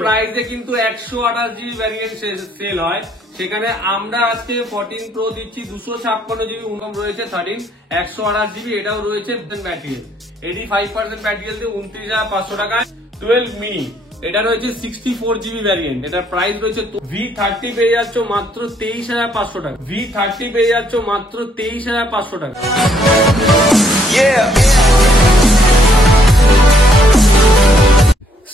প্রাইসে কিন্তু 128 GB variant sell হয়, সেখানে আমরা আজকে 14 প্রো দিচ্ছি 256 জিবি, উনকম রয়েছে 13 128 জিবি, এটাও রয়েছে ব্যাটারি 85% ব্যাটারি দিয়ে 29,500 টাকায়। 12 মিনি এটা রয়েছে 64 জিবি ভ্যারিয়েন্ট, এটার প্রাইস রয়েছে V30 পেয়ে যাচ্ছ মাত্র 23,500 টাকা। V30 পেয়ে যাচ্ছ মাত্র 23,500 টাকা।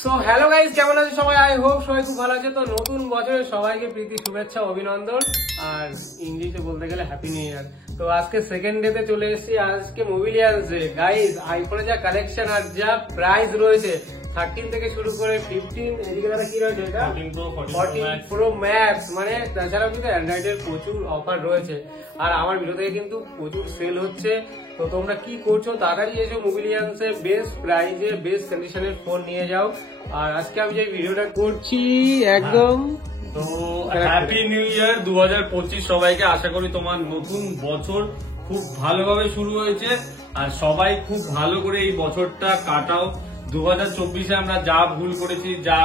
সো হ্যালো গাইস, কেমন আছে সবাই? আই হোপ সবাই খুব ভালো আছে। তো নতুন বছরে সবাইকে প্রীতি শুভেচ্ছা অভিনন্দন, আর ইংলিশে বলতে গেলে হ্যাপি নিউ ইয়ার। তো আজকে সেকেন্ড ডে তে চলে এসেছি। আজকে মোবিলিয়ান্সে গাইস আইফোনে যা কালেকশন আর যা প্রাইস রয়েছে 13 থেকে শুরু করে 15, এদিকে দাদা কি রয়েছে এটা 14 প্রো ম্যাক্স, মানে তাছাড়াও কিন্তু অ্যান্ড্রয়েডের প্রচুর অফার রয়েছে। আর আমার ভিডিও থেকে কিন্তু প্রচুর সেল হচ্ছে। তো তোমরা কি করছো, তাড়াতাড়ি এসো মোবিলিয়ান্সে, বেস্ট প্রাইসে বেস্ট কন্ডিশনের ফোন নিয়ে যাও। আর আজকে আমি যে ভিডিওটা করছি একদম তো হ্যাপি নিউ ইয়ার 2025 সবাইকে। আশা করি তোমার নতুন বছর খুব ভালোভাবে শুরু হয়েছে আর সবাই খুব ভালো করে এই বছরটা কাটাও। 2024-এ আমরা যা ভুল করেছি, যা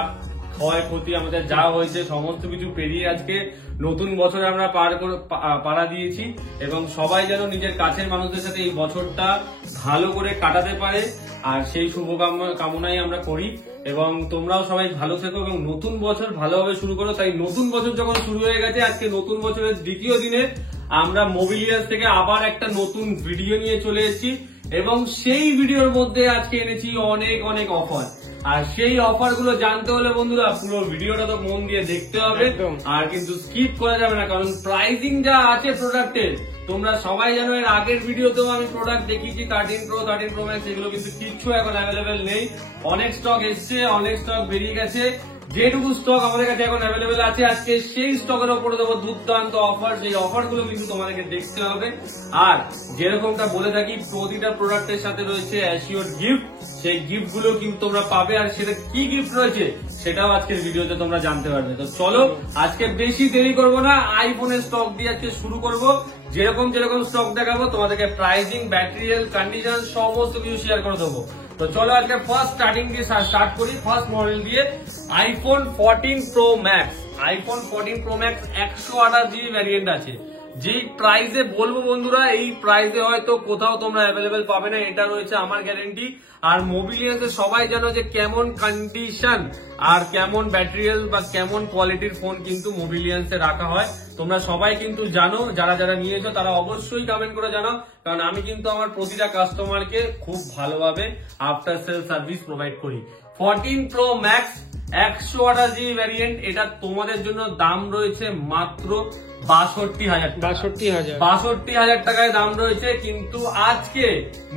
ক্ষয়ক্ষতি আমাদের যা হয়েছে, সমস্ত কিছু পেরিয়ে আজকে নতুন বছরে আমরা পাড়া দিয়েছি, এবং সবাই যেন নিজের কাছের মানুষদের সাথে এই বছরটা ভালো করে কাটাতে পারে, আর সেই শুভকামনাই আমরা করি। এবং তোমরাও সবাই ভালো থেকো এবং নতুন বছর ভালোভাবে শুরু করো। তাই নতুন বছর যখন শুরু হয়ে গেছে, আজকে নতুন বছরের দ্বিতীয় দিনে আমরা মোবিলিয়াস থেকে আবার একটা নতুন ভিডিও নিয়ে চলে এসেছি, এবং সেই ভিডিওর মধ্যে আজকে এনেছি অনেক অনেক অফার। আর সেই অফার গুলো জানতে হলে বন্ধুরা পুরো ভিডিওটা তো মন দিয়ে দেখতে হবে, আর কিন্তু স্কিপ করা যাবে না, কারণ প্রাইসিং যা আছে প্রোডাক্টের তোমরা সবাই জানো। এর আগের ভিডিওতেও আমি প্রোডাক্ট দেখিয়েছি 13 প্রো 13 প্রো ম্যাক্স, এগুলো কিন্তু কিচ্ছু এখন অ্যাভেলেবেল নেই। অনেক স্টক এসছে, অনেক স্টক বেরিয়ে গেছে। যেটুকু স্টক আমাদের কাছে এখন অ্যাভেলেবেল আছে, আজকে সেই স্টকের উপরে দেবো দুর্দান্ত অফার। সেই অফার গুলো কিন্তু তোমাদেরকে দেখতে হবে। আর যেরকমটা বলে থাকি, প্রতিটা প্রোডাক্টের সাথে রয়েছে অ্যাসিওর গিফট। সেই গিফট গুলো কিন্তু তোমরা পাবে, আর সেটা কি গিফট রয়েছে সেটাও আজকের ভিডিওতে তোমরা জানতে পারবে। তো চলো আজকে বেশি দেরি করবো না, আইফোনের স্টক দিয়ে আজকে শুরু করবো। যেরকম স্টক দেখাবো তোমাদেরকে প্রাইসিং, ব্যাটারি হেলথ, কন্ডিশন সমস্ত কিছু শেয়ার করে দেবো। তো চলো আজকে ফার্স্ট স্টার্টিং দিয়ে স্টার্ট করি, ফার্স্ট মডেল দিয়ে iPhone 14 pro max. IPhone 14 pro max 128 GB variant আছে। যেই প্রাইসে বলবো বন্ধুরা, এই প্রাইসে হয়তো কোথাও তোমরা অ্যাভেলেবেল পাবে না, এটা রয়েছে আমার গ্যারেন্টি। আর মোবিলিয়ান্সে সবাই জানো যে কেমন কন্ডিশন আর কেমন ব্যাটারি হেলথ বা কেমন কোয়ালিটির ফোন কিন্তু মোবিলিয়ান্সে রাখা হয়। তোমরা সবাই কিন্তু জানো, যারা যারা নিয়েছো তারা অবশ্যই কমেন্ট করে জানাও, কারণ আমি কিন্তু আমার প্রতিটা কাস্টমারকে খুব ভালোভাবে আফটার সেল সার্ভিস প্রোভাইড করি। 14 প্রো ম্যাক্স 128 জিবি ভ্যারিয়েন্ট, এটা তোমাদের জন্য দাম রয়েছে মাত্র 62,000 টাকায় দাম রয়েছে। কিন্তু আজকে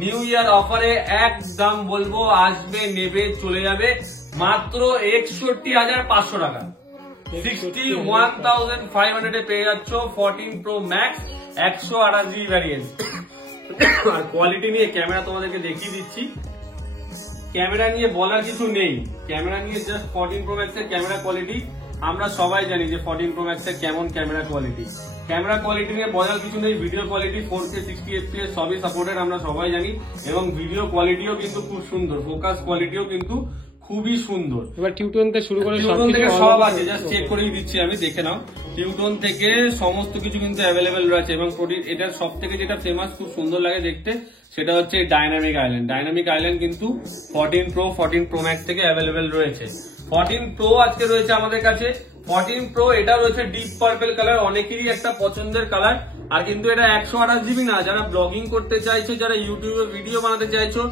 নিউ ইয়ার অফারে একদম বলবো, আসবে নেবে চলে যাবে মাত্র 61,500 টাকা। 61,500 পেয়ে যাচ্ছ 14 প্রো ম্যাক্স 128 জিবি ভ্যারিয়েন্ট। আর কোয়ালিটি নিয়ে ক্যামেরা তোমাদেরকে দেখিয়ে দিচ্ছি। ক্যামেরা নিয়ে বলার কিছু নেই, ক্যামেরা নিয়ে জাস্ট 14 প্রো ম্যাক্স এর ক্যামেরা কোয়ালিটি আমরা সবাই জানি যে 14 প্রো ম্যাক্স এর কেমন ক্যামেরা কোয়ালিটি। ক্যামেরা কোয়ালিটি নিয়ে বলার কিছু নেই। ভিডিও কোয়ালিটি 4K 60 FPS সবই সাপোর্টেড আমরা সবাই জানি, এবং ভিডিও কোয়ালিটিও কিন্তু খুব সুন্দর, ফোকাস কোয়ালিটিও কিন্তু খুবই সুন্দর। এবার টিউটোন থেকে শুরু করে টিউটোন থেকে সব আছে, জাস্ট চেক করেই দিচ্ছি আমি, দেখে নাও। টিউটোন থেকে সমস্ত কিছু কিন্তু অ্যাভেলেবেল রয়েছে, এবং এটার সব থেকে যেটা ফেমাস, খুব সুন্দর লাগে দেখতে, সেটা হচ্ছে ডাইনামিক আইল্যান্ড। ডাইনামিক আইল্যান্ড কিন্তু 14 প্রো ম্যাক্স থেকে অ্যাভেলেবেল রয়েছে। 14 প্রো আজকে রয়েছে আমাদের কাছে। 14 প্রো এটা রয়েছে ডিপ পার্পল কালার, অনেকেরই একটা পছন্দের কালার। আর কিন্তু এটা 128 জিবি না, যারা ব্লগিং করতে চাইছো, যারা ইউটিউবে ভিডিও বানাতে চাইছো,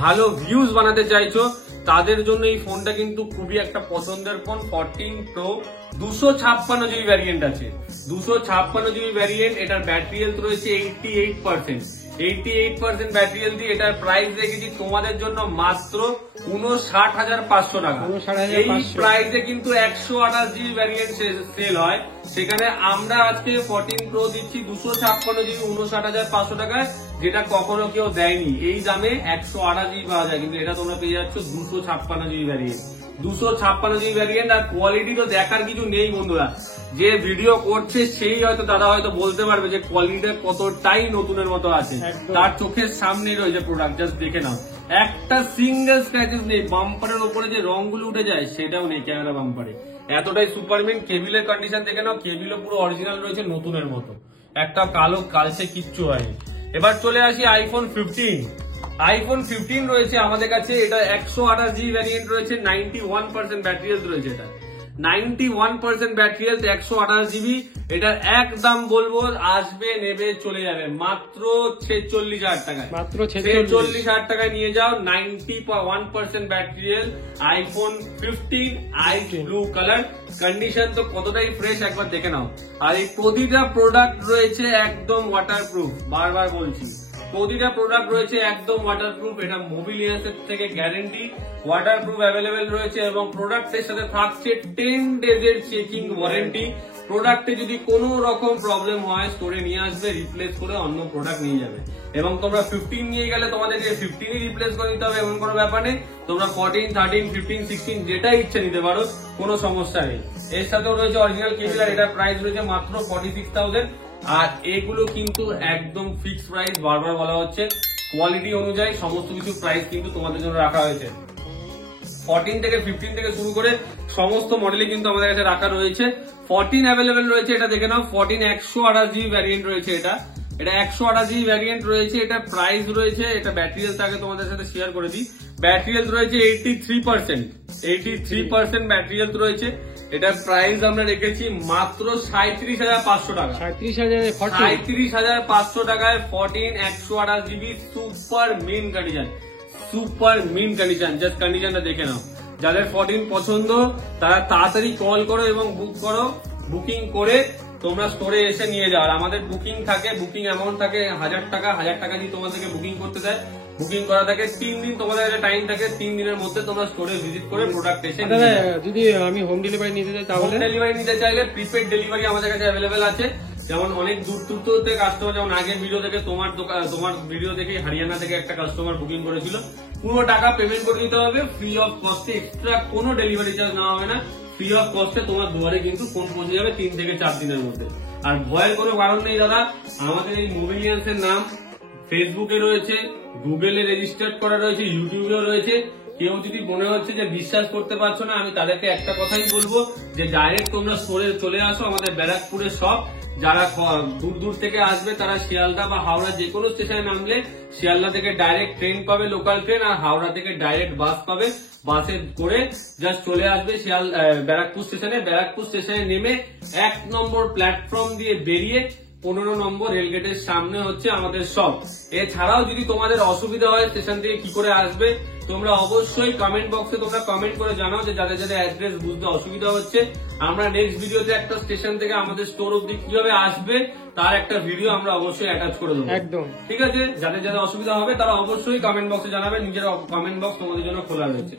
ভালো ভিউজ বানাতে চাইছো, তাদের জন্য এই ফোনটা কিন্তু খুবই একটা পছন্দের ফোন। 14 প্রো 256 জিবি ভ্যারিয়েন্ট আছে, 256 জিবি ভ্যারিয়েন্ট। এটার ব্যাটারি হেলথ রয়েছে 88% ব্যাটারি হেলথ দিয়ে। এটার প্রাইস রেখেছি তোমাদের জন্য মাত্র 59,500 টাকা। এই প্রাইসে কিন্তু 128 জিবি ভ্যারিয়েন্ট সেল হয়, সেখানে আমরা আজকে 14 প্রো দিচ্ছি 256 জিবি 59,500 টাকায়, যেটা কখনো কেউ দেয়নি। এই দামে 128 জিবি পাওয়া যায়, কিন্তু এটা তোমরা পেয়ে যাচ্ছ 256 জিবি ভ্যারিয়েন্ট। 256 GB variant. আর কোয়ালিটি তো দেখার কিছু নেই বন্ধুরা, যে ভিডিও করছে সেই হয়তো দাদা হয়তো বলতে পারবে যে কোয়ালিটিটা কতটাই নতুনের মতো আছে, তার চোখের সামনে রয়েছে প্রোডাক্ট, জাস্ট দেখে নাও। একটা সিঙ্গেল স্ক্র্যাচেস নেই, বাম্পারের উপরে যে রংগুলো উঠে যায় সেটাও নেই ক্যামেরা বাম্পারে। এতটাই সুপারমিন। কেবিলের কন্ডিশন দেখে নাও, কেবিলও পুরো অরিজিনাল রয়েছে নতুনের মতো, একটা কালো কালচে কিচ্ছু হয়নি। এবার চলে আসি আইফোন 15। আইফোন 15 রয়েছে আমাদের কাছে, এটা 128GB ভ্যারিয়েন্ট রয়েছে, 91% ব্যাটারি হেলথ রয়েছে। এটা 91% ব্যাটারি হেলথ, 128GB। এটার একদম বলবো আসবে নেবে চলে যাবে মাত্র 46,000 টাকায়। মাত্র 46,000 টাকায় নিয়ে যাও। 91% ব্যাটারি হেলথ, আইফোন 15 আইস ব্লু কালার। কন্ডিশন তো কতটাই ফ্রেশ একবার দেখে নাও। আর এই প্রতিটা প্রোডাক্ট রয়েছে একদম ওয়াটারপ্রুফ, বারবার বলছি প্রতিটা প্রোডাক্ট রয়েছে একদম ওয়াটারপ্রুফ। এটা মোবিলিয়ান্সের থেকে গ্যারেন্টি, ওয়াটারপ্রুফ অ্যাভেলেবেল রয়েছে এবং প্রোডাক্টের সাথে থাকছে 10 ডেজের চেকিং ওয়ারেন্টি। প্রোডাক্টে যদি কোনো রকম প্রবলেম হয় স্টোরে নিয়ে আসবে, রিপ্লেস করে অন্য প্রোডাক্ট নিয়ে যাবে। এবং তোমরা 15 নিয়ে গেলে তোমাদেরকে 15ই রিপ্লেস করে দিতে হবে এমন কোনো ব্যাপার নেই। তোমরা 14, 13, 15, 16 যেটা ইচ্ছে নিতে পারো, কোনো সমস্যা নেই। এর সাথেও রয়েছে অরিজিনাল কেবিল, আর এটার প্রাইস রয়েছে মাত্র 46,000। আর এগুলো কিন্তু একদম ফিক্স প্রাইস, বারবার বলা হচ্ছে কোয়ালিটি অনুযায়ী সমস্ত কিছু প্রাইস কিন্তু তোমাদের জন্য রাখা হয়েছে। 14 থেকে 15 থেকে শুরু করে সমস্ত মডেলে কিন্তু আমাদের কাছে রাখা রয়েছে। 14 অ্যাভেলেবেল রয়েছে, এটা দেখে নাও। 14 128GB ভ্যারিয়েন্ট রয়েছে। এটা 128GB ভ্যারিয়েন্ট রয়েছে। এটা প্রাইস রয়েছে, এটা ব্যাটারি হেলথ আগে তোমাদের সাথে শেয়ার করে দিই। ব্যাটারি হেলথ রয়েছে 83% ব্যাটারি হেলথ রয়েছে। এটার প্রাইস আমরা রেখেছি মাত্র 37,500 টাকা। 37,500 টাকায় 14 128GB super mint condition, super mint condition. Just কন্ডিশনটা দেখে নাও। যাদের 14 পছন্দ তারা তাড়াতাড়ি কল করো এবং বুক করো। বুকিং করে তোমরা স্টোরে এসে নিয়ে যাও। আর আমাদের বুকিং থাকে, বুকিং অ্যামাউন্ট থাকে 1000 টাকা। 1000 টাকা দিয়ে তোমাদেরকে বুকিং করতে দেয়। বুকিং করা থাকে 3 দিন, তোমাদের কাছে টাইম থাকে। 3 দিনের মধ্যে তোমরা স্টোরে ভিজিট করে প্রোডাক্ট এসে নিয়ে যাও। যদি আমি হোম ডেলিভারি নিতে চাই তাহলে? হোম ডেলিভারি নিতে চাইলে প্রিপেড ডেলিভারি আমাদের কাছে অ্যাভেলেবেল আছে। যেমন অনেক দূর থেকে কাস্টমার, যেমন আগের ভিডিও থেকে তোমার ভিডিও দেখে হরিয়ানা থেকে একটা কাস্টমার বুকিং করেছিল, পুরো টাকা পেমেন্ট করে দিতে হবে ফ্রি অফ কস্টে। এক্সট্রা কোনো ডেলিভারি চার্জ নেওয়া হবে না, ফ্রি অফ কস্টে তোমার দুয়ারে কিন্তু ফোন পৌঁছে যাবে 3 থেকে 4 দিনের মধ্যে। আর ভয়ের কোনো কারণ নেই দাদা। আমাদের এই মোবিলিয়ান্সের নাম ফেসবুকে রয়েছে, গুগলে রেজিস্টার্ড করা রয়েছে, ইউটিউবেও রয়েছে। কেউ যদি মনে হচ্ছে যে বিশ্বাস করতে পারছো না, আমি তাদেরকে একটা কথাই বলবো যে ডাইরেক্ট তোমরা স্টোরে চলে আসো। আমাদের ব্যারাকপুরের শপ। যারা দূর দূর থেকে আসবে তারা শিয়ালদা বা হাওড়া যে কোনো স্টেশনে নামলে শিয়ালদা থেকে ডাইরেক্ট ট্রেন পাবে, লোকাল ট্রেন, আর হাওড়া থেকে ডাইরেক্ট বাস পাবে। বাসে করে জাস্ট চলে আসবে ব্যারাকপুর স্টেশনে। ব্যারাকপুর স্টেশনে নেমে 1 নম্বর প্ল্যাটফর্ম দিয়ে বেরিয়ে 15 নম্বর রেলগেটের সামনে হচ্ছে আমাদের শপ। এছাড়াও যদি তোমাদের অসুবিধা হয় স্টেশন থেকে কি করে আসবে, তোমরা অবশ্যই কমেন্ট বক্সে তোমরা কমেন্ট করে জানাও যে যাদের যাদের অ্যাড্রেস বুঝতে অসুবিধা হচ্ছে। আমরা নেক্সট ভিডিওতে একটা স্টেশন থেকে আমাদের স্টোর অব্দি কিভাবে আসবে তার একটা ভিডিও আমরা অবশ্যই অ্যাটাচ করে দেবো। একদম ঠিক আছে। যাদের যাদের অসুবিধা হবে তারা অবশ্যই কমেন্ট বক্সে জানাবে, নিজের কমেন্ট বক্স তোমাদের জন্য খোলা রয়েছে।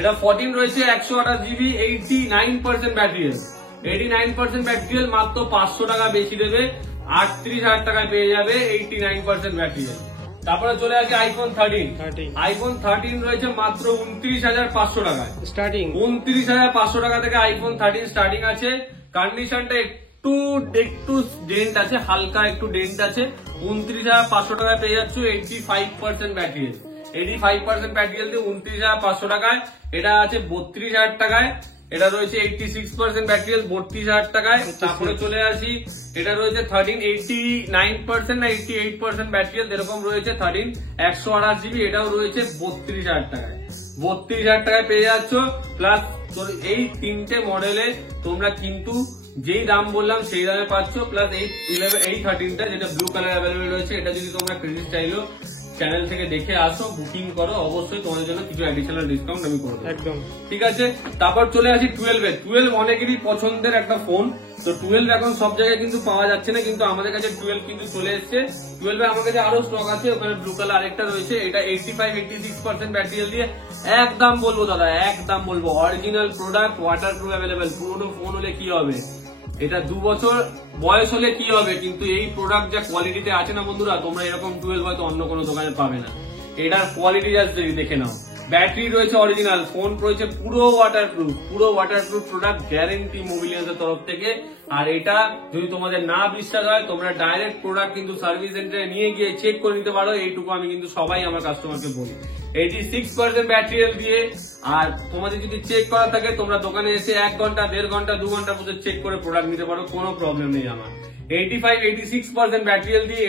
এটা 14 রয়েছে 128GB, 89% battery health. 89% battery health, মাত্র 500 টাকা বেশি দেবে, 38,000 টাকায় পেয়ে যাবে 89% ব্যাটারি হেলথ। তারপরে চলে আসে আইফোন 13। আইফোন 13 রয়েছে মাত্র 29,500 টাকায় স্টার্টিং। 29,500 টাকা থেকে আইফোন 13 স্টার্টিং আছে। কন্ডিশনটা একটু ডেন্ট আছে, হালকা একটু ডেন্ট আছে। 29,500 টাকায় পেয়ে যাচ্ছ 85% ব্যাটারি হেলথ। 85% ব্যাটারি হেলথ 29,500 টাকায়। এটা আছে 32,000 টাকায়। এটা রয়েছে 86% ব্যাটারি হেলথ 32,000 টাকায়। তারপরে চলে আসি, এটা রয়েছে 13 89% না 88% ব্যাটারি হেলথ এরকম রয়েছে 13 128GB। এটাও রয়েছে 32,000 টাকায়। 32,000 টাকায় পেয়ে যাচ্ছ। প্লাস এই 3টে মডেলে তোমরা কিন্তু যেই দাম বললাম সেই দামে পাচ্ছ। প্লাস এই 13টা যেটা ব্লু কালার অ্যাভেলেবেল রয়েছে, এটা যদি তোমরা ক্রেডিট চাইলো চ্যানেল থেকে দেখে আসো, বুকিং করো, অবশ্যই তোমাদের জন্য কিছু অ্যাডিশনাল ডিসকাউন্ট আমি করে দেবো। একদম ঠিক আছে। তারপর চলে আসি 12 অনেকেরই পছন্দের একটা ফোন। তো 12 এখন সব জায়গায় কিন্তু পাওয়া যাচ্ছে না, কিন্তু আমাদের কাছে 12 কিন্তু চলে এসছে। 12 আমার কাছে আরো স্টক আছে। ওখানে ব্লু কালার আরেকটা রয়েছে। এটা 85-86% ব্যাটারি হেলথ দিয়ে একদম বলবো দাদা, একদম বলবো অরিজিনাল প্রোডাক্ট, ওয়াটারপ্রুফ অ্যাভেলেবেল। পুরোনো ফোন হলে কি হবে, এটা 2 বছর বয়স হলে কি হবে, কিন্তু এই প্রোডাক্ট যা কোয়ালিটিতে আছে না বন্ধুরা, তোমরা এরকম 12 হয়তো অন্য কোনো দোকানে পাবে না। এটার কোয়ালিটি জাস্ট দেখে নাও। ব্যাটারি রয়েছে অরিজিনাল, ফোন রয়েছে পুরো ওয়াটারপ্রুফ প্রোডাক্ট গ্যারেন্টি মোবিলিয়ান্সের তরফ থেকে। আর এটা যদি তোমাদের না বিশ্বাস হয় তোমরা ডাইরেক্ট প্রোডাক্ট কিন্তু সার্ভিস সেন্টারে নিয়ে গিয়ে চেক করে নিতে পারো। এইটুকু আমি কিন্তু সবাই আমার কাস্টমারকে বলি। 86% ব্যাটারি হেলথ দিয়ে, আর তোমাদের যদি চেক করা থাকে তোমরা দোকানে এসে 1 ঘন্টা 1.5 ঘন্টা 2 ঘন্টা পর্যন্ত চেক করে প্রোডাক্ট নিতে পারো, কোনো প্রবলেম নেই আমার। 86% ব্যাটারি হেলথ দিয়ে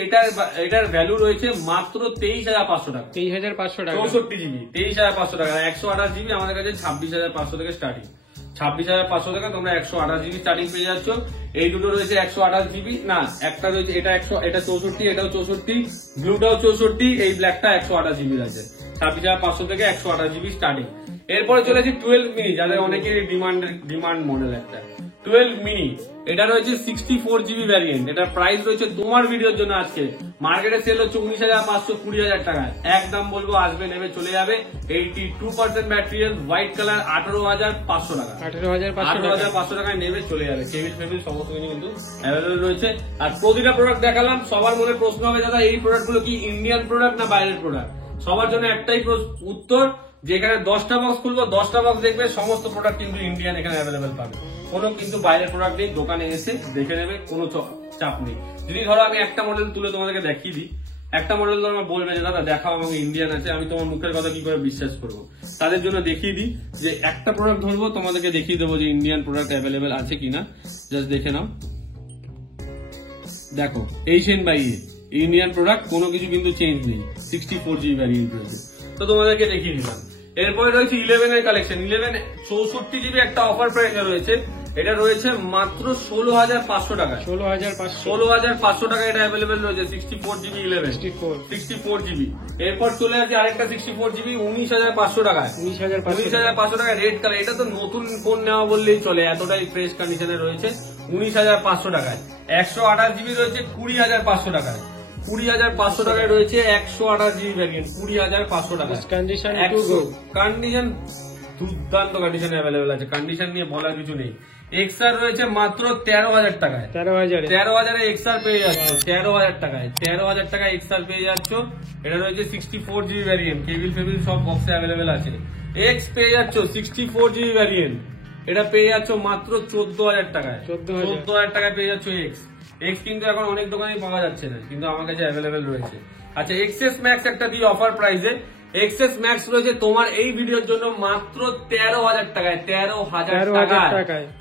এটার ভ্যালু রয়েছে মাত্র 23,500 টাকা। 23,500 টাকা 64 জিবি 23,500 টাকা। 128 জিবি আমাদের কাছে 26,500 থেকে স্টার্টিং। 26,500 টাকা তোমরা 128 জিবি স্টার্টিং পেয়ে যাচ্ছ। এই দুটো রয়েছে 128 জিবি, না একটা রয়েছে এটা 64, এটাও 64, ব্লুটাও 64, এই ব্ল্যাকটা 128 জিবি আছে। 26,500 থেকে 128 জিবি স্টার্টিং। এরপরে চলেছি 12 মিনি, যাদের অনেকেরই ডিমান্ড মডেল একটা 12 মিনি। এটা রয়েছে 64 জিবি ভ্যারিয়েন্ট। এটার প্রাইস রয়েছে তোমার ভিডিওর জন্য আজকে মার্কেটে সেল হচ্ছে 19,500 20,000 টাকায়। একদম বলবো আসবে নেবে চলে যাবে। 82% ব্যাটারি হেলথ, হোয়াইট কালার, 18,500 টাকা। 18,500 টাকায় নেবে চলে যাবে। কেবিল ফেবিল সমস্ত কিছু কিন্তু অ্যাভেলেবল রয়েছে। আর প্রতিটা প্রোডাক্ট দেখালাম, সবার মনে প্রশ্ন হবে দাদা এই প্রোডাক্ট গুলো কি ইন্ডিয়ান প্রোডাক্ট না বাইরের প্রোডাক্ট? সবার জন্য একটাই উত্তর, যেখানে 10টা বক্স খুলবো 10টা বক্স দেখবে সমস্ত প্রোডাক্ট কিন্তু ইন্ডিয়ান এখানে অ্যাভেলেবেল পাবে। কোনো কিন্তু বাইরের প্রোডাক্ট নেই, দোকানে এসে দেখে নেবে, কোনো চাপ নেই। যদি ধরো আমি একটা মডেল তুলে তোমাদেরকে দেখিয়ে দিই, একটা মডেল তো আমার বলবে যে দাদা দেখাও আমাকে ইন্ডিয়ান আছে, আমি তোমার মুখের কথা কি করে বিশ্বাস করবো? তাদের জন্য দেখিয়ে দিই যে একটা প্রোডাক্ট ধরবো, তোমাদেরকে দেখিয়ে দেবো যে ইন্ডিয়ান প্রোডাক্ট অ্যাভেলেবেল আছে কিনা। জাস্ট দেখে নাও, দেখো এইশিয়ান বাই ইন্ডিয়ান প্রোডাক্ট, কোনো কিছু কিন্তু চেঞ্জ নেই। 64 জিবি ভ্যারিয়েন্ট রয়েছে, তো তোমাদেরকে দেখিয়ে দিলাম। এরপরে রয়েছে 11 এর কালেকশন। 11 64 জিবি একটা অফার প্রাইসে রয়েছে। এটা রয়েছে মাত্র 16,500 টাকায়। 16,500 টাকা এটা অ্যাভেলেবেল রয়েছে। 64 জিবি 11 64 জিবি। এরপর চলে আসে আরেকটা 64 জিবি 19,500 টাকায়। 19,500 টাকায় রেড কালার। এটা তো নতুন ফোন নেওয়া বললেই চলে, এতটাই ফ্রেশ কন্ডিশনে রয়েছে। 19,500 টাকায় 128 জিবি রয়েছে 20,500 টাকায়। 20,500 টাকায় রয়েছে 128 জিবি ভ্যারিয়েন্ট 20,500 টাকা। কন্ডিশন দুর্দান্ত কন্ডিশনে অ্যাভেলেবেল আছে, কন্ডিশন নিয়ে বলার কিছু নেই। এক্সআর রয়েছে মাত্র 13,000 টাকায়। 13,000 এক্সআর পেয়ে যাচ্ছ। 13,000 টাকায় 13,000 টাকায় এক্সআর পেয়ে যাচ্ছ। এটা রয়েছে 64 জিবি ভ্যারিয়েন্ট, কেবিল ফেবিল সব বক্সে অ্যাভেলেবেল আছে। এক্স পেয়ে যাচ্ছ 64 জিবি ভ্যারিয়েন্ট, এটা পেয়ে যাচ্ছ মাত্র 14,000 টাকায়। 14,000 টাকায় পেয়ে যাচ্ছ এক্স কিন্তু এখন অনেক দোকানেই পাওয়া যাচ্ছে না, কিন্তু আমার কাছে অ্যাভেলেবেল রয়েছে। আচ্ছা এক্সএস ম্যাক্স একটা দিই অফার প্রাইসে। এক্সএস ম্যাক্স রয়েছে তোমার এই ভিডিওর জন্য মাত্র 13,000 টাকায়।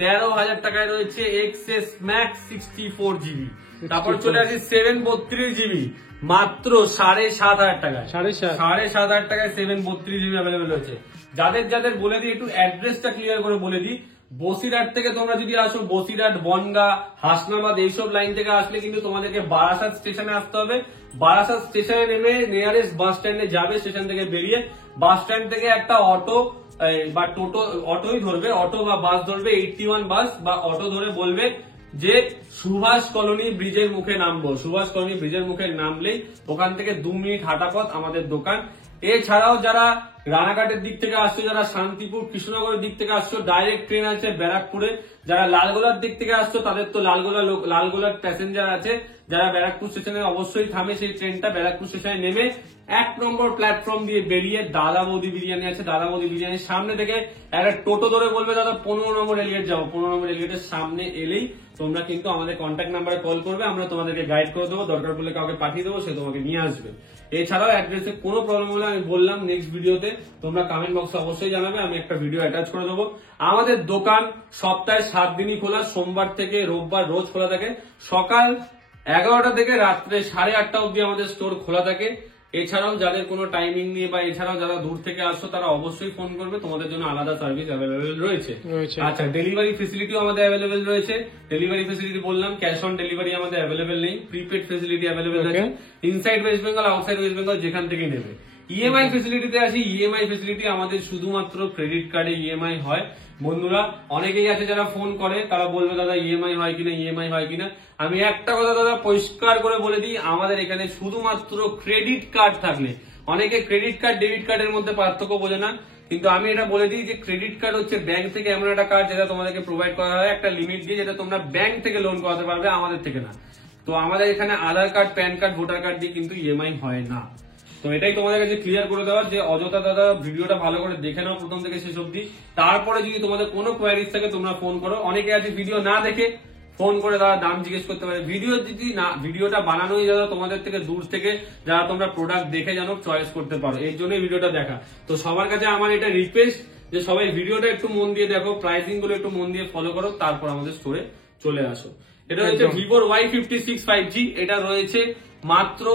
13,000 টাকায় রয়েছে এক্সএস ম্যাক্স 64 জিবি। তারপর চলে আসি 732 জিবি মাত্র 7,500 টাকায়। 7,500 টাকায় 732 জিবি অ্যাভেলেবেল রয়েছে। যাদের বলে দিই একটু অ্যাড্রেসটা ক্লিয়ার করে বলে দিই। বসিরহাট থেকে তোমরা যদি আসো, বসিরহাট, বনগা, হাসনাবাদ এইসব লাইন থেকে আসলে কিন্তু তোমাদেরকে বারাসাত স্টেশনে আসতে হবে। বারাসাত স্টেশনে নেমে নিয়ারেস্ট বাস স্ট্যান্ডে যাবে, স্টেশন থেকে বেরিয়ে বাস স্ট্যান্ড থেকে একটা অটো বা টোটো, অটোই ধরবে, অটো বা বাস ধরবে, 81 বাস বা অটো ধরে বলবে যে সুভাষ কলোনি ব্রিজের মুখে নামবো। সুভাষ কলোনি ব্রিজের মুখে নামলেই ওখান থেকে 2 মিনিট হাঁটা পথ আমাদের দোকান। এছাড়াও যারা রানাঘাটের দিক থেকে আসছো, যারা শান্তিপুর কৃষ্ণনগরের দিক থেকে আসছো, ডাইরেক্ট ট্রেন আছে ব্যারাকপুরে। যারা লালগোলার দিক থেকে আসছো তাদের তো লালগোলার প্যাসেঞ্জার আছে, যারা ব্যারাকপুর স্টেশনে অবশ্যই থামে সেই ট্রেনটা। ব্যারাকপুর স্টেশনে নেমে 1 নম্বর প্ল্যাটফর্ম দিয়ে বেরিয়ে দাদা বৌদি বিরিয়ানি আছে, দাদা বৌদি বিরিয়ানির সামনে থেকে একটা টোটো ধরে বলবে দাদা 15 নম্বর এলিগেট যাবো। 15 নম্বর এলিগেটের সামনে এলেই তোমরা কিন্তু আমাদের কন্ট্যাক্ট নাম্বারে কল করবে, আমরা তোমাদেরকে গাইড করে দেবো, দরকার পড়লে কাউকে পাঠিয়ে দেবো, সে তোমাকে নিয়ে আসবে। এছাড়াও অ্যাড্রেসে কোনো প্রবলেম হলে আমি বললাম নেক্সট ভিডিওতে তোমরা কমেন্ট বক্সে অবশ্যই জানাবে, আমি একটা ভিডিও অ্যাটাচ করে দেবো। আমাদের দোকান সপ্তাহে 7 দিনই খোলা, সোমবার থেকে রোববার রোজ খোলা থাকে। সকাল 11টা থেকে রাত্রে 8:30 অব্দি আমাদের স্টোর খোলা থাকে। এছাড়াও যাদের কোনো টাইমিং নিয়ে বা এছাড়াও যারা দূর থেকে আসছো তারা অবশ্যই ফোন করবে, তোমাদের জন্য আলাদা সার্ভিস অ্যাভেলেবেল রয়েছে। আচ্ছা ডেলিভারি ফেসিলিটিও আমাদের অ্যাভেলেবেল রয়েছে। ডেলিভারি ফেসিলিটি বললাম, ক্যাশ অন ডেলিভারি আমাদের অ্যাভেলেবেল নেই, প্রিপেড ফেসিলিটি অ্যাভেলেবেল আছে। Inside West Bengal, outside West Bengal যেখান থেকে নেবে। ইএমআই ফেসিলিটিতে আসি। ইএমআই ফেসিলিটি আমাদের শুধুমাত্র ক্রেডিট কার্ডে ইএমআই হয়। বন্ধুরা অনেকেই আছে যারা ফোন করে, তারা বলবে দাদা ইএমআই হয় কিনা, ইএমআই হয় কিনা। আমি একটা কথা দাদা পরিষ্কার করে বলে দিই, আমাদের এখানে শুধুমাত্র ক্রেডিট কার্ড থাকলে, অনেকে ক্রেডিট কার্ড ডেবিট কার্ডের মধ্যে পার্থক্য বোঝে না, কিন্তু আমি এটা বলে দিই যে ক্রেডিট কার্ড হচ্ছে ব্যাংক থেকে এমন একটা কার্ড যেটা তোমাদেরকে প্রোভাইড করা হয় একটা লিমিট দিয়ে, যেটা তোমরা ব্যাংক থেকে লোন করাতে পারবে, আমাদের থেকে না। তো আমাদের এখানে Aadhaar card, PAN card, voter card দিয়ে কিন্তু ইএমআই হয় না। তো এটাই তোমাদের কাছে ক্লিয়ার করে দেওয়া যে অযথা দাদা ভিডিওটা ভালো করে দেখে নাও প্রথম থেকে শেষ অব্দি, তারপরে যদি তোমাদের কোনো কোয়ারিজ থাকে তোমরা ফোন করো। অনেকে আছে ভিডিও না দেখে ফোন করে দাদা দাম জিজ্ঞেস করতে পারে। ভিডিও যদি না, ভিডিওটা বানানোই দাদা তোমাদের থেকে দূর থেকে যারা তোমরা প্রোডাক্ট দেখে জানো চয়েস করতে পারো, এই জন্যই ভিডিওটা দেখা। তো সবার কাছে আমার এটা রিকোয়েস্ট যে সবাই ভিডিওটা একটু মন দিয়ে দেখো, প্রাইসিং গুলো একটু মন দিয়ে ফলো করো, তারপর আমাদের স্টোরে চলে আসো। এটা রয়েছে ভিভোর Y56 5G, এটা রয়েছে মাত্র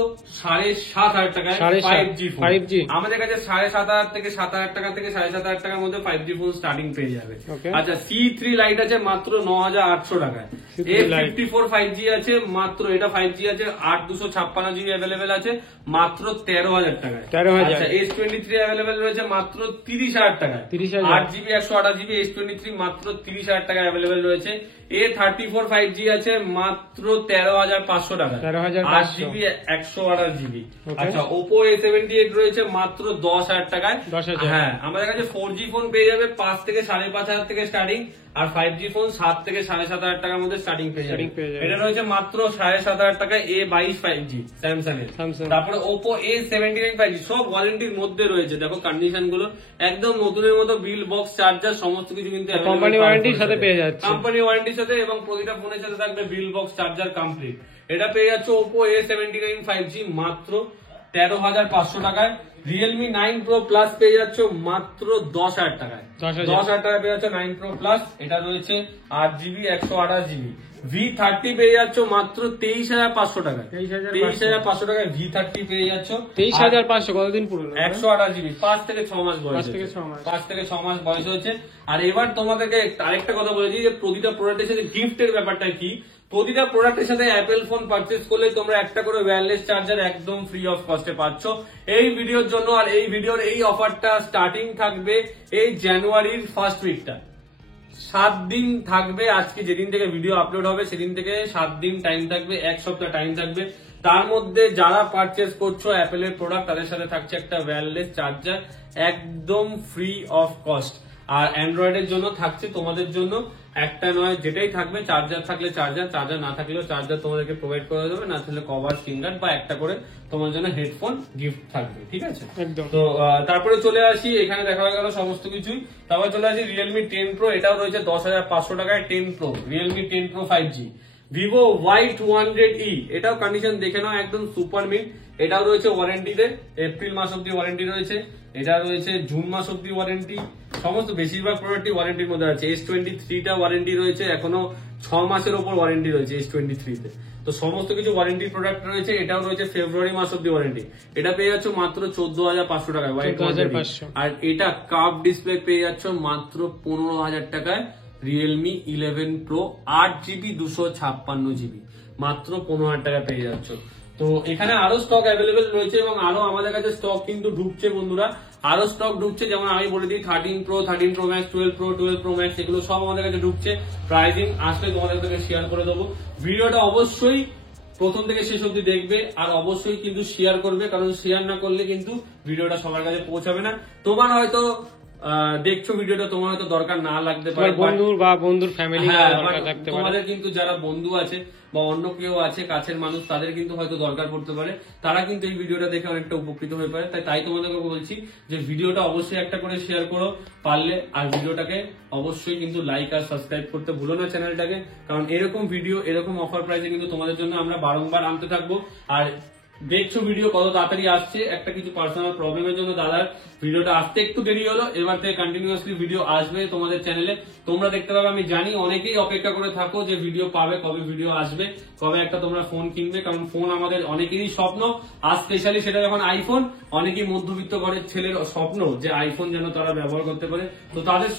7,500 টাকায় 5G। আমাদের কাছে 7,500 থেকে 7,000 টাকা থেকে 7,500 টাকার মধ্যে 5G ফোন স্টার্টিং পেয়ে যাবে। আচ্ছা, C3 লাইট আছে মাত্র 9,800 টাকায়। F54 5G আছে মাত্র, এটা 5G আছে 8,256 GB অ্যাভেলেবেল আছে মাত্র 13,000 টাকায়। আচ্ছা, S23 অ্যাভেলেবেল রয়েছে মাত্র 30,000 টাকায়। 8GB 128GB S23 মাত্র 30,000 টাকায় অ্যাভেলেবেল রয়েছে। A34 5G আছে মাত্র 13,500 টাকায়, 8GB 128GB। আচ্ছা, Oppo A78 রয়েছে মাত্র 10,000 টাকায়। হ্যাঁ, আমাদের কাছে 4G ফোন পেয়ে যাবে 5 থেকে 5,500 থেকে স্টার্টিং, আর 5G ফোন 7 থেকে 7,500 টাকার মধ্যে স্টার্টিং পেয়ে যাবে। এটা রয়েছে মাত্র 7,500 টাকায় A22 5G স্যামসাং এর। তারপরে Oppo A79 5G, সব ওয়ারেন্টির মধ্যে রয়েছে। দেখো কন্ডিশন গুলো একদম নতুনের মতো, বিল বক্স চার্জার সমস্ত কিছু কিন্তু কোম্পানি ওয়ারেন্টির সাথে পেয়ে যাচ্ছে, কোম্পানি ওয়ারেন্টির সাথে, এবং প্রতিটা ফোনের সাথে থাকবে বিল বক্স চার্জার কমপ্লিট। এটা পেয়ে যাচ্ছে Oppo A79 5G মাত্র 13,500 টাকায়। Realme 9 Pro Plus পেয়ে যাচ্ছ মাত্র 10,000 টাকায়। 10,000 টাকায় পেয়ে যাচ্ছ 9 Pro Plus, এটা রয়েছে 8GB 128GB। V30 পেয়ে যাচ্ছ মাত্র 23,500 টাকায়। 23,500 টাকায় V30 পেয়ে যাচ্ছ। 23,500 কতদিন পুরনো? 128GB, 5 থেকে 6 মাস বয়স, 5 থেকে 6 মাস বয়স হয়েছে। আর এবার তোমাদেরকে আরেকটা কথা বলেছি যে প্রতিটা প্রোডাক্টের সাথে গিফটের ব্যাপারটা কি। প্রতিটা প্রোডাক্টের সাথে অ্যাপেল ফোন পারচেজ করলে তোমরা একটা করে ওয়্যারলেস চার্জার একদম ফ্রি অফ কস্টে পাচ্ছ এই ভিডিওর জন্য। আর এই ভিডিওর এই অফারটা স্টার্টিং থাকবে এই জানুয়ারির ফার্স্ট উইকটা, 7 দিন থাকবে। আজকে যেদিন থেকে ভিডিও আপলোড হবে সেদিন থেকে 7 দিন টাইম থাকবে, 1 সপ্তাহ টাইম থাকবে। তার মধ্যে যারা পারচেজ করছো অ্যাপেলের প্রোডাক্ট তাদের সাথে থাকছে একটা ওয়্যারলেস চার্জার একদম ফ্রি অফ কস্ট। আর অ্যান্ড্রয়েডের জন্য থাকছে তোমাদের জন্য একটা নয়, যেটাই থাকবে, চার্জার থাকলে চার্জার না থাকলেও চার্জার তোমাদেরকে প্রোভাইড করে দেবে, না থাকলে কভার, ফিঙ্গার বা একটা করে তোমার জন্য হেডফোন গিফট থাকবে। ঠিক আছে, তো তারপরে চলে আসি, এখানে দেখা গেল সমস্ত কিছুই। তারপর চলে আসি Realme 10 Pro, এটাও রয়েছে 10,500 টাকায় 10 Pro, Realme 10 Pro 5G। Vivo Y200E, এটাও কন্ডিশন দেখে নাও একদম সুপার মিন্ট। এটাও রয়েছে ওয়ারেন্টিতে, এপ্রিল মাস অব্দি ওয়ারেন্টি রয়েছে। এটা রয়েছে জুন মাস অব্দি ওয়ারেন্টি। সমস্ত বেশিরভাগ প্রোডাক্টই ওয়ারেন্টির মধ্যে আছে। S23 টা ওয়ারেন্টি রয়েছে, এখনো 6 মাসের ওপর ওয়ারেন্টি রয়েছে S23 তে। তো সমস্ত কিছু ওয়ারেন্টি প্রোডাক্ট রয়েছে। এটাও রয়েছে ফেব্রুয়ারি মাস অব্দি ওয়ারেন্টি। এটা পেয়ে যাচ্ছ মাত্র 14,500 টাকায়। আর এটা কার্ভ ডিসপ্লে পেয়ে যাচ্ছ মাত্র 15,000 টাকায়। Realme 11 Pro 8GB 256GB মাত্র 15,000 টাকা পেয়ে যাচ্ছ। তো এখানে আরো স্টক অ্যাভেলেবেল রয়েছে এবং আরো আমাদের কাছে স্টক কিন্তু ঢুকছে বন্ধুরা, আরো স্টক ঢুকছে। যেমন আমি বলে দিই 13 Pro, 13 Pro Max, 12 Pro, 12 Pro Max, এগুলো সব আমাদের কাছে ঢুকছে। প্রাইসিং আসলে তোমাদের থেকে শেয়ার করে দেবো। ভিডিওটা অবশ্যই প্রথম থেকে শেষ অব্দি দেখবে, আর অবশ্যই কিন্তু শেয়ার করবে, কারণ শেয়ার না করলে কিন্তু ভিডিওটা সবার কাছে পৌঁছাবে না। তোমার হয়তো দেখছো ভিডিওটা, তোমার হয়তো দরকার না লাগতে পারে, বন্ধুর ফ্যামিলি, তোমাদের কিন্তু যারা বন্ধু আছে বা অন্য কেউ আছে কাছের মানুষ, তাদের কিন্তু হয়তো দরকার পড়তে পারে, তারা কিন্তু এই ভিডিওটা দেখে অনেকটা উপকৃত হয়ে পারে। তাই তোমাদেরকে বলছি যে ভিডিওটা অবশ্যই একটা করে শেয়ার করো পারলে, আর ভিডিওটাকে অবশ্যই কিন্তু লাইক আর সাবস্ক্রাইব করতে ভুলো না চ্যানেলটাকে, কারণ এরকম ভিডিও, এরকম অফার প্রাইসে কিন্তু তোমাদের জন্য আমরা বারংবার আনতে থাকবো। আর দেখছো ভিডিও কত তাড়াতাড়ি আসছে, একটা কিছু পার্সোনাল প্রবলেমের জন্য দাদার ভিডিওটা আসতে একটু দেরি হলো। এবার থেকে কন্টিনিউয়াসলি ভিডিও আসবে তোমাদের চ্যানেলে, তোমরা দেখতে পাবে। আমি জানি অনেকেই অপেক্ষা করে থাকো যে ভিডিও পাবে, কবে ভিডিও আসবে, কবে একটা তোমরা ফোন কিনবে, কারণ ফোন আমাদের অনেকেরই স্বপ্ন। আর স্পেশালি সেটা যখন আইফোন, অনেকেই মধ্যবিত্ত ঘরের ছেলের স্বপ্ন যে আইফোন যেন তারা ব্যবহার করতে পারে। তো তাদের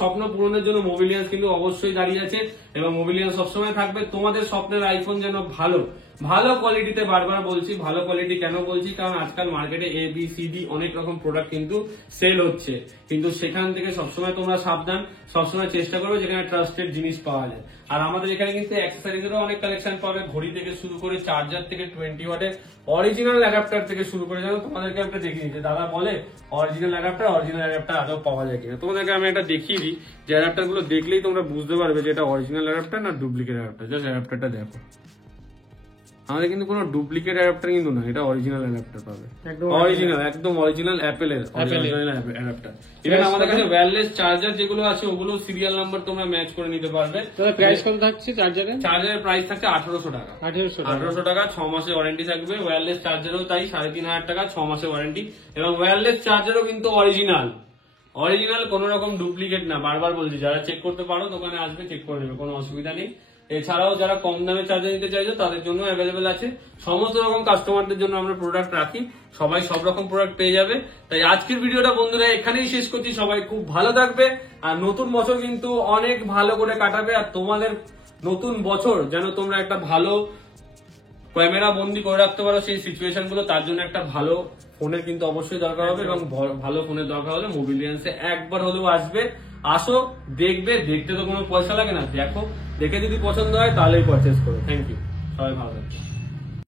স্বপ্ন পূরণের জন্য মোবিলিয়ান্স কিন্তু অবশ্যই দাঁড়িয়ে আছে, এবং মোবিলিয়ান্স সবসময় থাকবে তোমাদের স্বপ্নের আইফোন যেন ভালো কোয়ালিটিতে। বারবার বলছি ভালো কোয়ালিটি, কেন বলছি, কারণ আজকাল মার্কেটে ABCD অনেক রকম প্রোডাক্ট কিন্তু সেল হচ্ছে, কিন্তু সেখান থেকে সবসময় তোমরা সাবধান, সবসময় চেষ্টা করবে যেখানে ট্রাস্টেড জিনিস পাওয়া যায়। আর আমাদের এখানে কিন্তু অ্যাক্সেসরিজেরও অনেক কালেকশন পাবে, ঘড়ি থেকে শুরু করে চার্জার থেকে 20 ওয়াটের অরিজিনাল অ্যাডাপ্টার থেকে শুরু করে। জানো তোমাদেরকে একটা দেখিয়ে দিই, দাদা বলে অরিজিনাল অ্যাডাপ্টার আদৌ পাওয়া যায় কিনা। তোমাদেরকে আমি একটা দেখিয়ে দিই, যে অ্যাডাপ্টার গুলো দেখলেই তোমরা বুঝতে পারবে যে এটা অরিজিনাল অ্যাডাপ্টার না ডুপ্লিকেট অ্যাডাপ্টার। জাস্ট অ্যাডাপ্টারটা দেখো, আমাদের কিন্তু কোনো ডুপ্লিকেট অ্যাডাপ্টার কিন্তু না, এটা অরিজিনাল অ্যাডাপ্টার পাবে, একদম অরিজিনাল, একদম অরিজিনাল অ্যাপেলের অ্যাডাপ্টার। এখানে আমাদের কাছে ওয়্যারলেস চার্জার যেগুলো আছে ওগুলো সিরিয়াল নাম্বার তোমরা ম্যাচ করে নিতে পারবে। প্রাইস কত থাকছে চার্জারের? চার্জারের প্রাইস থাকছে 1800 টাকা। 1800 টাকা, 6 মাসের ওয়ারেন্টি থাকবে। ওয়্যারলেস চার্জারও তাই 3500 টাকা, 6 মাসের ওয়ারেন্টি। এবং ওয়্যারলেস চার্জারও কিন্তু অরিজিনাল, কোন রকম ডুপ্লিকেট না। বারবার বলছি, যারা চেক করতে পারো দোকানে আসবে, চেক করে নেবে, কোনো অসুবিধা নেই। এছাড়াও যারা কম দামে চার্জার নিতে চাইছো তাদের জন্য অ্যাভেলেবেল আছে। সমস্ত রকম কাস্টমারদের জন্য আমরা প্রোডাক্ট রাখি, সবাই সব রকম প্রোডাক্ট পেয়ে যাবে। তাই আজকের ভিডিওটা বন্ধুরা এখানেই শেষ করছি। সবাই খুব ভালো থাকবে, আর নতুন বছর কিন্তু অনেক ভালো করে কাটাবে। আর তোমাদের নতুন বছর যেন তোমরা একটা ভালো ক্যামেরা বন্দি করে রাখতে পারো সেই সিচুয়েশন গুলো, তার জন্য একটা ভালো ফোনের কিন্তু অবশ্যই দরকার হবে। এবং ভালো ফোনের দরকার হলে মোবিলিয়ান্সে একবার হলেও আসবে, আসো, দেখবে, দেখতে তো কোনো পয়সা লাগে না, দেখো, দেখে যদি পছন্দ হয় তাহলেই পারচেস করো। থ্যাংক ইউ, সবাই ভালো থাকবে।